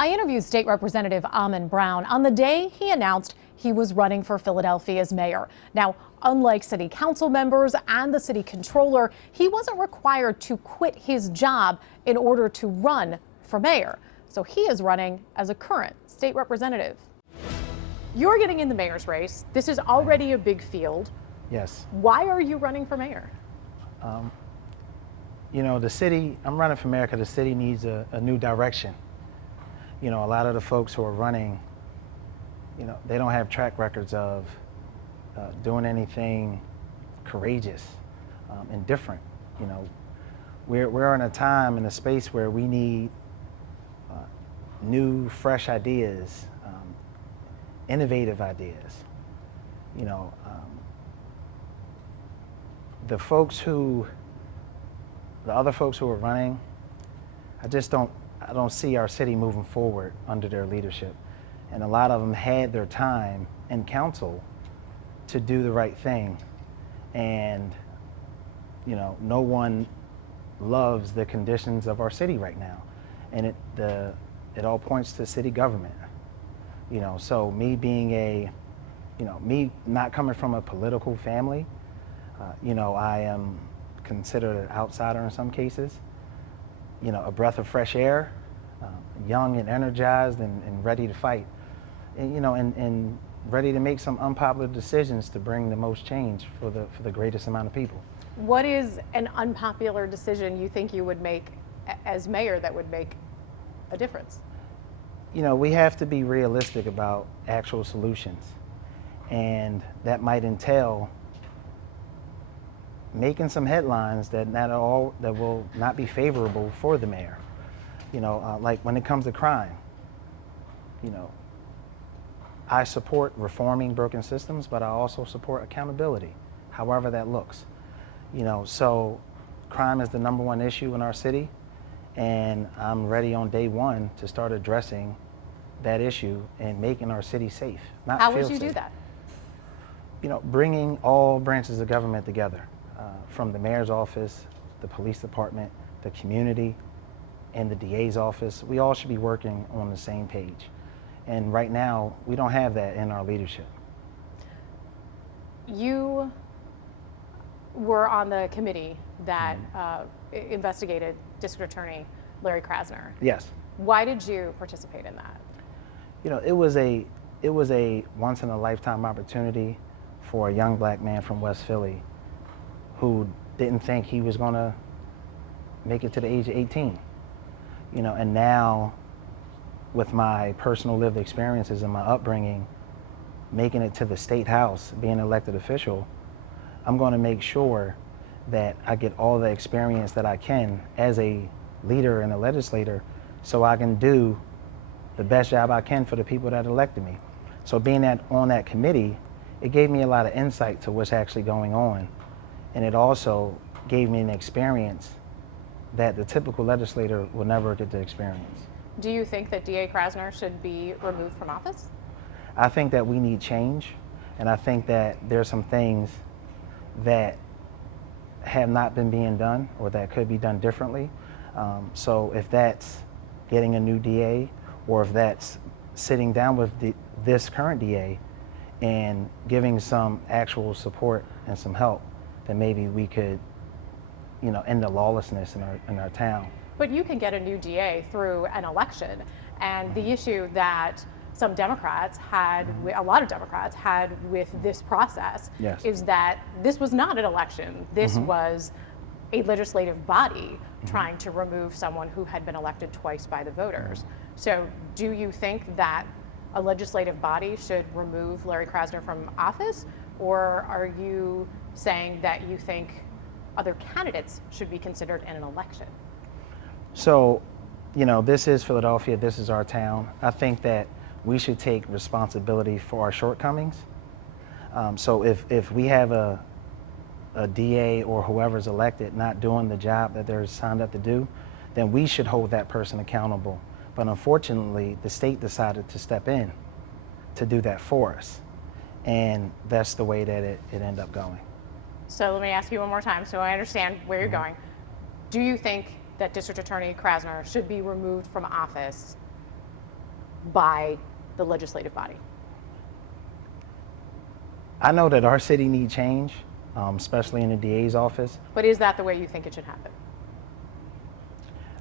I interviewed State Representative Ammon Brown on the day he announced he was running for Philadelphia's mayor. Now, unlike city council members and the city controller, he wasn't required to quit his job in order to run for mayor. So he is running as a current state representative. You're getting in the mayor's race. This is already a big field. Yes. Why are you running for mayor? You know, the city, I'm running for mayor because the city needs a new direction. You know, a lot of the folks who are running, you know, they don't have track records of doing anything courageous and different. You know, we're in a time and a space where we need new, fresh ideas, innovative ideas. You know, the other folks who are running, I don't see our city moving forward under their leadership. And a lot of them had their time in council to do the right thing. And, you know, no one loves the conditions of our city right now. And it all points to city government. You know, so me being me not coming from a political family, you know, I am considered an outsider in some cases. You know, a breath of fresh air, young and energized and ready to fight, and, you know, and ready to make some unpopular decisions to bring the most change for the greatest amount of people. What is an unpopular decision you think you would make as mayor that would make a difference? You know, we have to be realistic about actual solutions, and that might entail making some headlines that will not be favorable for the mayor. You know, like when it comes to crime, you know, I support reforming broken systems, but I also support accountability, however that looks. You know, so crime is the #1 issue in our city, and I'm ready on day one to start addressing that issue and making our city safe. How would you do that? You know, bringing all branches of government together. From the mayor's office, the police department, the community, and the DA's office. We all should be working on the same page. And right now, we don't have that in our leadership. You were on the committee that investigated District Attorney Larry Krasner. Yes. Why did you participate in that? You know, it was a once in a lifetime opportunity for a young black man from West Philly who didn't think he was going to make it to the age of 18. You know, and now with my personal lived experiences and my upbringing, making it to the state house, being an elected official, I'm going to make sure that I get all the experience that I can as a leader and a legislator so I can do the best job I can for the people that elected me. So being on that committee, it gave me a lot of insight to what's actually going on. And it also gave me an experience that the typical legislator will never get to experience. Do you think that DA Krasner should be removed from office? I think that we need change, and I think that there's some things that have not been being done or that could be done differently. So if that's getting a new DA, or if that's sitting down with this current DA and giving some actual support and some help, then maybe we could, you know, end the lawlessness in our town. But you can get a new DA through an election, and the issue that some Democrats had, a lot of Democrats had with this process, yes, is that this was not an election. This was a legislative body trying to remove someone who had been elected twice by the voters. So do you think that a legislative body should remove Larry Krasner from office, or are you saying that you think other candidates should be considered in an election? So, you know, this is Philadelphia, this is our town. I think that we should take responsibility for our shortcomings. So if we have a DA or whoever's elected not doing the job that they're signed up to do, then we should hold that person accountable. But unfortunately, the state decided to step in to do that for us. And that's the way that it ended up going. So let me ask you one more time so I understand where you're going. Do you think that District Attorney Krasner should be removed from office by the legislative body? I know that our city needs change, especially in the DA's office. But is that the way you think it should happen?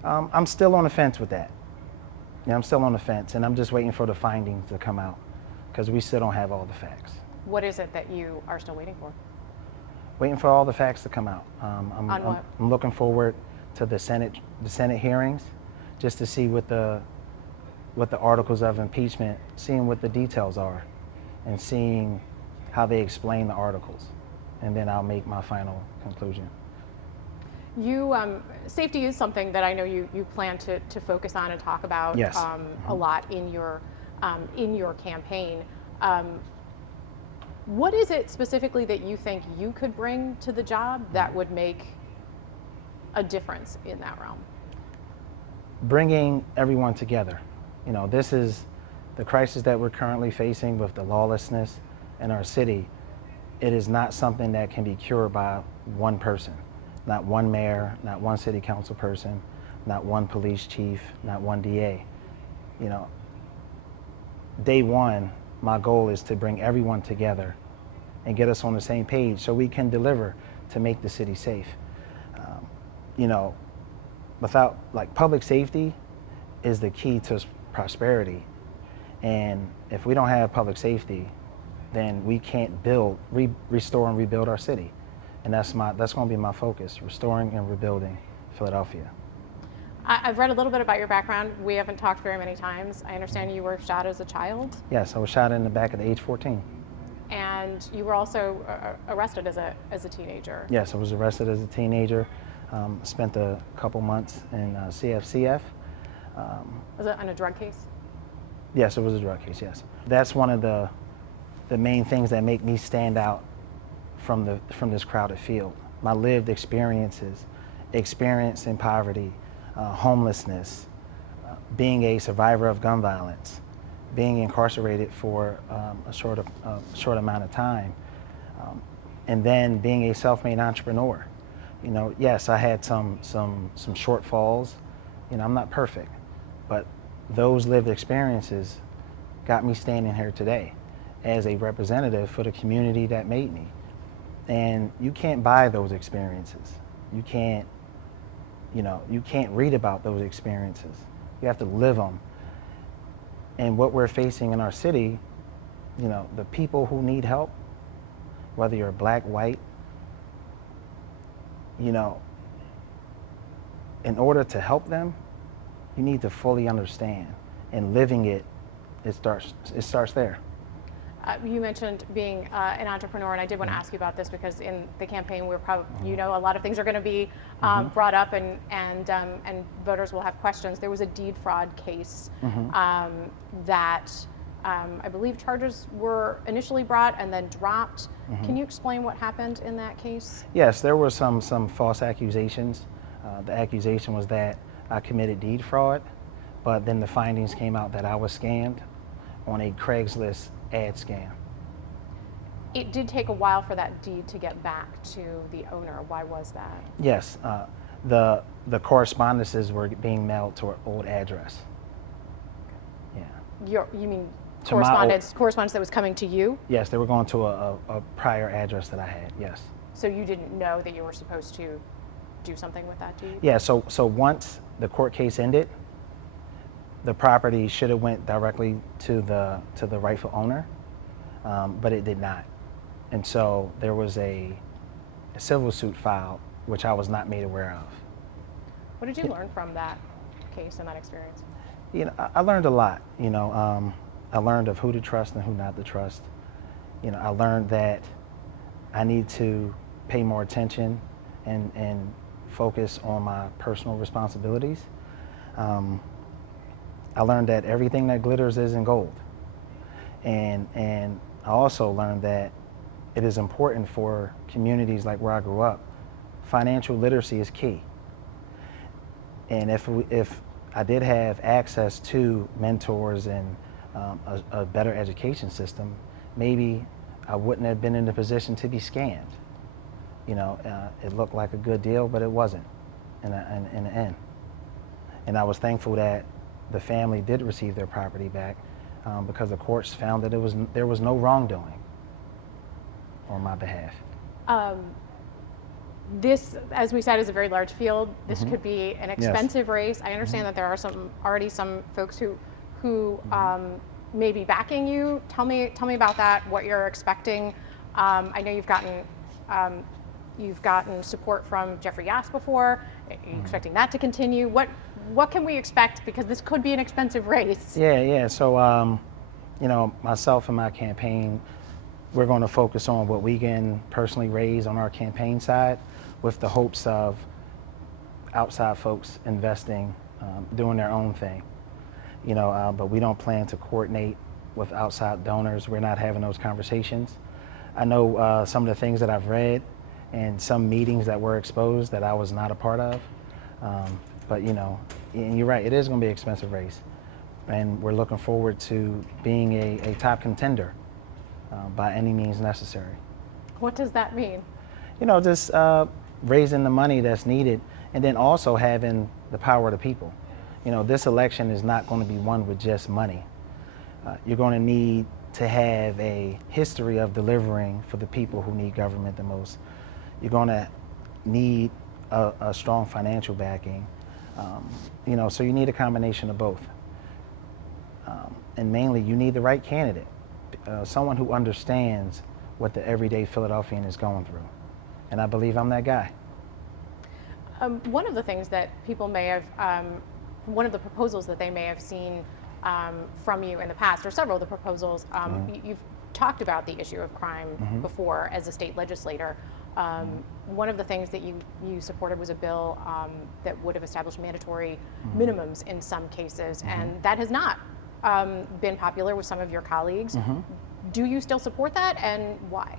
I'm still on the fence with that. Yeah, I'm still on the fence, and I'm just waiting for the findings to come out because we still don't have all the facts. What is it that you are still waiting for? Waiting for all the facts to come out. On what? I'm looking forward to the Senate hearings, just to see what the articles of impeachment, seeing what the details are, and seeing how they explain the articles, and then I'll make my final conclusion. You, safety is something that I know you plan to focus on and talk about Yes. A lot in your campaign. What is it specifically that you think you could bring to the job that would make a difference in that realm? Bringing everyone together. You know, this is the crisis that we're currently facing with the lawlessness in our city. It is not something that can be cured by one person, not one mayor, not one city council person, not one police chief, not one DA. You know, day one, my goal is to bring everyone together and get us on the same page so we can deliver to make the city safe. You know, without, like, public safety is the key to prosperity. And if we don't have public safety, then we can't restore and rebuild our city. And that's going to be my focus, restoring and rebuilding Philadelphia. I've read a little bit about your background. We haven't talked very many times. I understand you were shot as a child. Yes, I was shot in the back at age 14. And you were also arrested as a teenager. Yes, I was arrested as a teenager. Spent a couple months in CFCF. Was it on a drug case? Yes, it was a drug case, yes. That's one of the main things that make me stand out from this crowded field. My lived experiences, experience in poverty, homelessness, being a survivor of gun violence, being incarcerated for a short amount of time, and then being a self-made entrepreneur. You know, yes, I had some shortfalls. You know, I'm not perfect, but those lived experiences got me standing here today as a representative for the community that made me. And you can't buy those experiences. You can't read about those experiences. You have to live them. And what we're facing in our city, you know, the people who need help, whether you're black, white, you know, in order to help them, you need to fully understand. And living it starts there. You mentioned being an entrepreneur, and I did want to ask you about this because in the campaign, we're probably, you know, a lot of things are going to be brought up, and voters will have questions. There was a deed fraud case that I believe charges were initially brought and then dropped. Can you explain what happened in that case? Yes, there were some false accusations. The accusation was that I committed deed fraud, but then the findings came out that I was scammed on a Craigslist ad scam. It did take a while for that deed to get back to the owner. Why was that? Yes, the correspondences were being mailed to our old address. Yeah. You mean To my correspondence that was coming to you? Yes, they were going to a prior address that I had, yes. So you didn't know that you were supposed to do something with that deed? Yeah, so once the court case ended, the property should have went directly to the rightful owner, but it did not. And so there was a civil suit filed, which I was not made aware of. What did you learn from that case and that experience? You know, I learned a lot. You know, I learned of who to trust and who not to trust. You know, I learned that I need to pay more attention and focus on my personal responsibilities. I learned that everything that glitters isn't gold. And I also learned that it is important for communities like where I grew up. Financial literacy is key. And if I did have access to mentors and a better education system, maybe I wouldn't have been in the position to be scammed. You know, it looked like a good deal, but it wasn't in the end. And I was thankful that the family did receive their property back because the courts found that there was no wrongdoing on my behalf. This, as we said, is a very large field. This could be an expensive Yes. race. I understand that there are already some folks who may be backing you. Tell me about that. What you're expecting. I know you've gotten support from Jeffrey Yass before. Are you expecting that to continue? What can we expect? Because this could be an expensive race. Yeah. So, myself and my campaign, we're going to focus on what we can personally raise on our campaign side, with the hopes of outside folks investing, doing their own thing. But we don't plan to coordinate with outside donors. We're not having those conversations. I know some of the things that I've read and some meetings that were exposed that I was not a part of. But and you're right, it is going to be an expensive race. And we're looking forward to being a top contender by any means necessary. What does that mean? Just raising the money that's needed, and then also having the power of the people. This election is not going to be won with just money. You're going to need to have a history of delivering for the people who need government the most. You're going to need a strong financial backing. So you need a combination of both. And mainly, you need the right candidate, someone who understands what the everyday Philadelphian is going through. And I believe I'm that guy. One of the things that people may have, one of the proposals that they may have seen from you in the past, or several of the proposals, you've talked about the issue of crime before as a state legislator. One of the things that you supported was a bill that would have established mandatory minimums in some cases, and that has not been popular with some of your colleagues. Do you still support that, and why?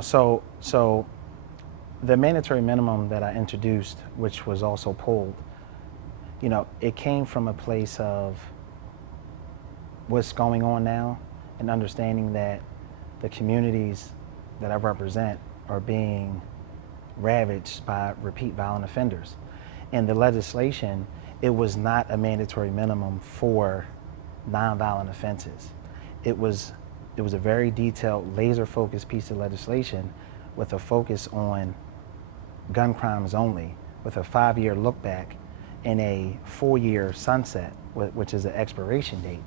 So the mandatory minimum that I introduced, which was also pulled, it came from a place of what's going on now, and understanding that the communities that I represent are being ravaged by repeat violent offenders. And the legislation, it was not a mandatory minimum for nonviolent offenses. It was a very detailed, laser-focused piece of legislation with a focus on gun crimes only, with a 5-year look back and a 4-year sunset, which is an expiration date,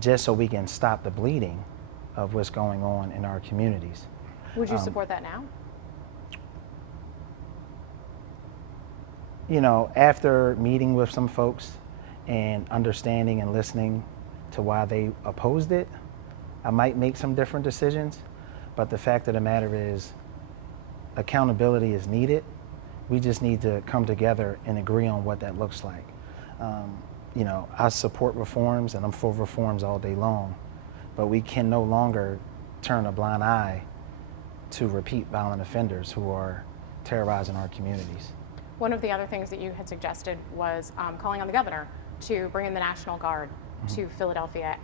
just so we can stop the bleeding of what's going on in our communities. Would you support that now? After meeting with some folks and understanding and listening to why they opposed it, I might make some different decisions. But the fact of the matter is, accountability is needed. We just need to come together and agree on what that looks like. I support reforms, and I'm for reforms all day long, but we can no longer turn a blind eye to repeat violent offenders who are terrorizing our communities. One of the other things that you had suggested was calling on the governor to bring in the National Guard to Philadelphia.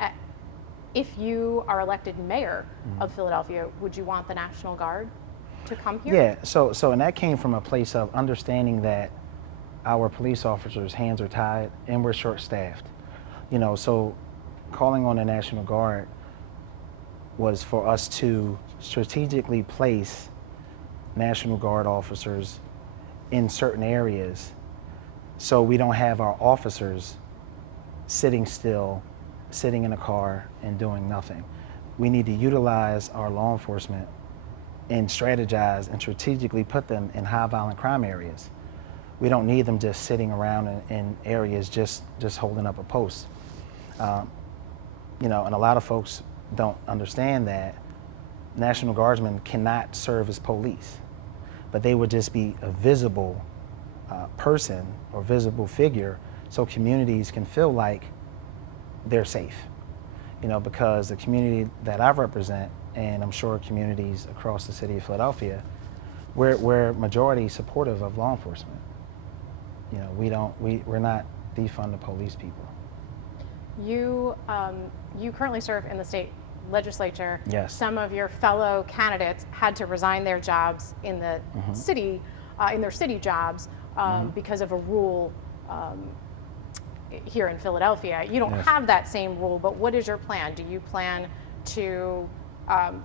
If you are elected mayor of Philadelphia, would you want the National Guard to come here? Yeah, so and that came from a place of understanding that our police officers' hands are tied and we're short-staffed. So calling on the National Guard was for us to strategically place National Guard officers in certain areas so we don't have our officers sitting still, sitting in a car and doing nothing. We need to utilize our law enforcement and strategize and strategically put them in high violent crime areas. We don't need them just sitting around in areas just holding up a post. And a lot of folks don't understand that National Guardsmen cannot serve as police, but they would just be a visible person or visible figure so communities can feel like they're safe. Because the community that I represent, and I'm sure communities across the city of Philadelphia, we're majority supportive of law enforcement. We're not defund the police people. You currently serve in the state legislature. Yes. Some of your fellow candidates had to resign their jobs in the city, in their city jobs, because of a rule here in Philadelphia. You don't Yes. have that same rule, but what is your plan? Do you plan to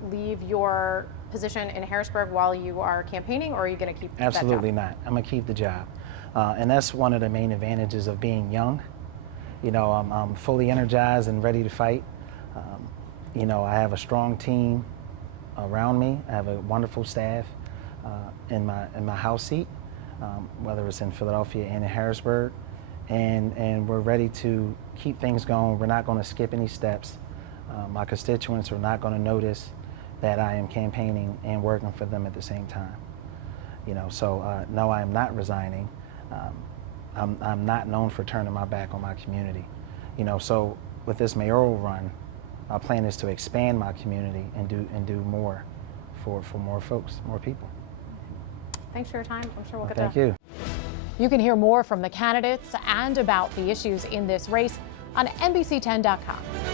leave your position in Harrisburg while you are campaigning, or are you going to keep Absolutely that job? not. I'm gonna keep the job, and that's one of the main advantages of being young. You know, I'm fully energized and ready to fight. You know, I have a strong team around me. I have a wonderful staff in my house seat, whether it's in Philadelphia and in Harrisburg, and we're ready to keep things going. We're not going to skip any steps. My constituents are not going to notice that I am campaigning and working for them at the same time. You know, so no, I am not resigning. I'm not known for turning my back on my community. You know, so with this mayoral run, my plan is to expand my community and do more for more folks, more people. Thanks for your time. I'm sure we'll get Thank you. You can hear more from the candidates and about the issues in this race on NBC10.com.